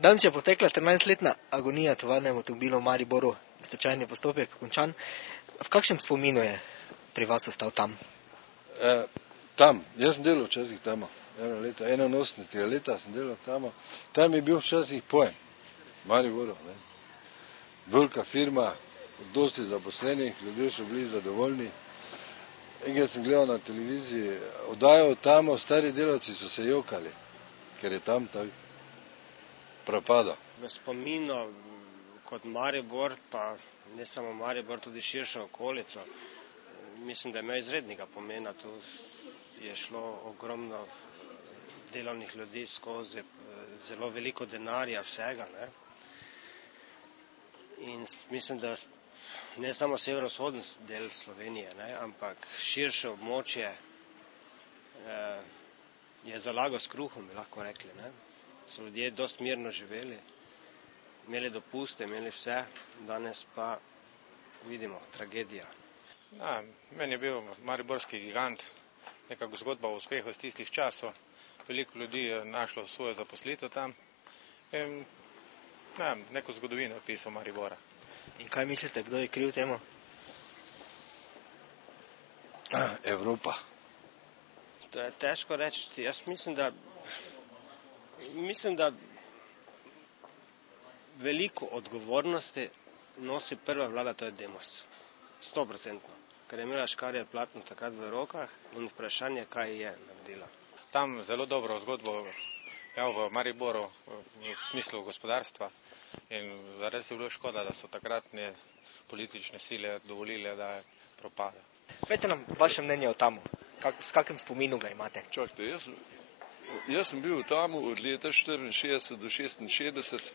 Danes je potekla 13-letna agonija tovarne avtomobilov v Mariboru, stečajni postopek končan. V kakšnem spominu je pri vas ostal tam? Tam, jaz sem delal včasih tam, 81 leta sem delal tam. Tam je bil včasih pojem, Mariboru, ne. Velika firma, dosti zaposlenih, ljudje so bili zadovoljni. Enkrat sem gledal na televiziji, oddajo tam, stari delavci so se jokali, ker je tam tako propada. V spominu kot Maribor, pa ne samo Maribor, tudi širšo okolico, mislim, da je imel izrednega pomena. Tu je šlo ogromno delovnih ljudi skozi, zelo veliko denarja, vsega, ne. In mislim, da ne samo severovzhodni del Slovenije, ne, ampak širše območje je zalagal s kruhom, bi lahko rekli, ne. So ljudje dosti mirno živeli, imeli dopuste, imeli vse, danes pa vidimo tragedija. Ja, meni je bil mariborski gigant nekako zgodba o uspehu iz tistih časov. Veliko ljudi je našlo svojo zaposlitev tam in neko zgodovino je pisal Maribora. In kaj mislite, kdo je kriv temu? Evropa. To je težko reči. Jaz mislim, da veliko odgovornosti nosi prva vlada, to je Demos. 100%. Ker je imela škarje platno takrat v rokah in vprašanje, kaj je naredila. Tam zelo dobro zgodbo v Mariboru v smislu gospodarstva in zares je bilo škoda, da so takratne politične sile dovolile, da propade. Povejte nam vaše mnenje o tamu. S kakim spominu ga imate? Čakajte, jaz sem bil tam od leta 64 do 66.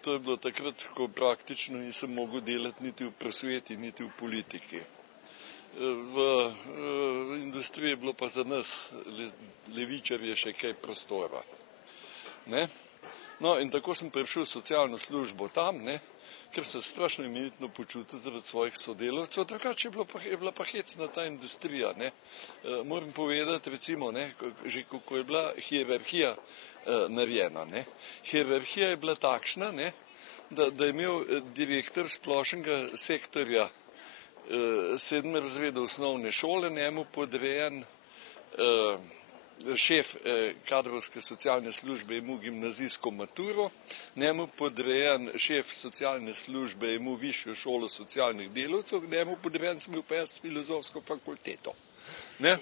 To je bilo takrat, ko praktično nisem mogel delati niti v prosveti, niti v politiki. V industriji je bilo pa za nas levičarje še kaj prostora. Ne? No, in tako sem prišel v socialno službo tam, ne, ker sem strašno imenitno počutil zaradi svojih sodelavcev, drugače je bila pa hecna ta industrija. Ne. Moram povedati, recimo, ne, že kako je bila hierarhija narejena. Ne. Hierarhija je bila takšna, ne, da je imel direktor splošnega sektorja 7 razredov osnovne šole, njemu podrejen šef kadrovske socialne službe je imel gimnazijsko maturo, njemu podrejen šef socialne službe je imel višjo šolo socialnih delavcev, njemu podrejen sem bil pa jaz filozofsko fakulteto.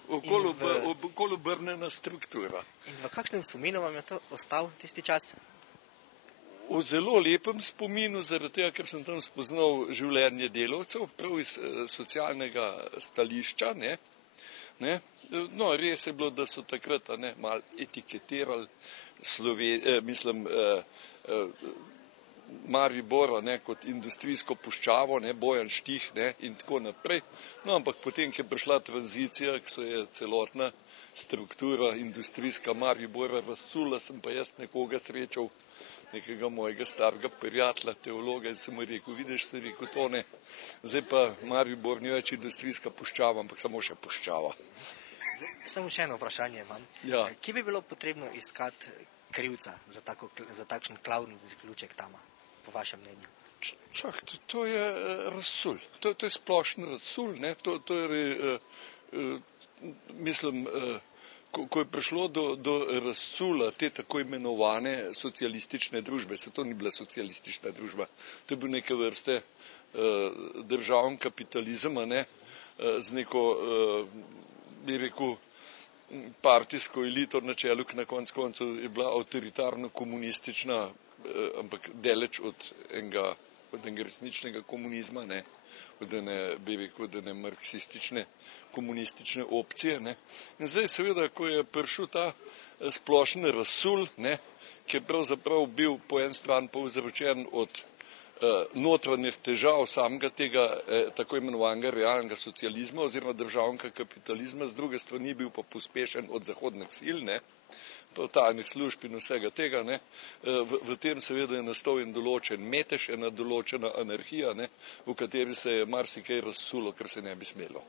Okoli obrnjena struktura. In v kakšnem spominu vam je to ostal tisti čas? V zelo lepem spominu, zaradi tega, ker sem tam spoznal življenje delavcev, prav iz socialnega stališča, ne. No, res je bilo, da so takrat malo etiketirali Maribor kot industrijsko puščavo, Bojan Štih in tako naprej. No, ampak potem, ko je prišla tranzicija, ko se je celotna struktura industrijska Maribora razsula, sem pa jaz nekoga srečal, nekega mojega starega prijatelja, teologa, in sem mu rekel, vidiš, sem rekel, to ne, zdaj pa Maribor ni več industrijska puščava, ampak samo še puščava. Samo še eno vprašanje imam. Ja. Kje bi bilo potrebno iskati krivca za takšen klavrni zaključek tama, po vašem mnenju? To je razsul, to je splošen razsul, to je, mislim, ko je prišlo do razsula te tako imenovane socialistične družbe, se to ni bila socialistična družba, to je bil neke vrste državni kapitalizem, z neko, bi rekel, partijsko elito na čelu, ki na koncu koncev je bila avtoritarno-komunistična, ampak daleč od enega resničnega komunizma, od ene marksistične, komunistične opcije. In zdaj seveda, ko je prišel ta splošen razsul, ki je pravzaprav bil po en stran povzročen od notranjih težav samega tega tako imenovanega realnega socializma oziroma državnega kapitalizma, z druge strani bil pa pospešen od zahodnih sil, tajnih služb in vsega tega. V tem seveda je nastal en določen metež, ena določena anarhija, v kateri se je marsikaj razsulo, kar se ne bi smelo.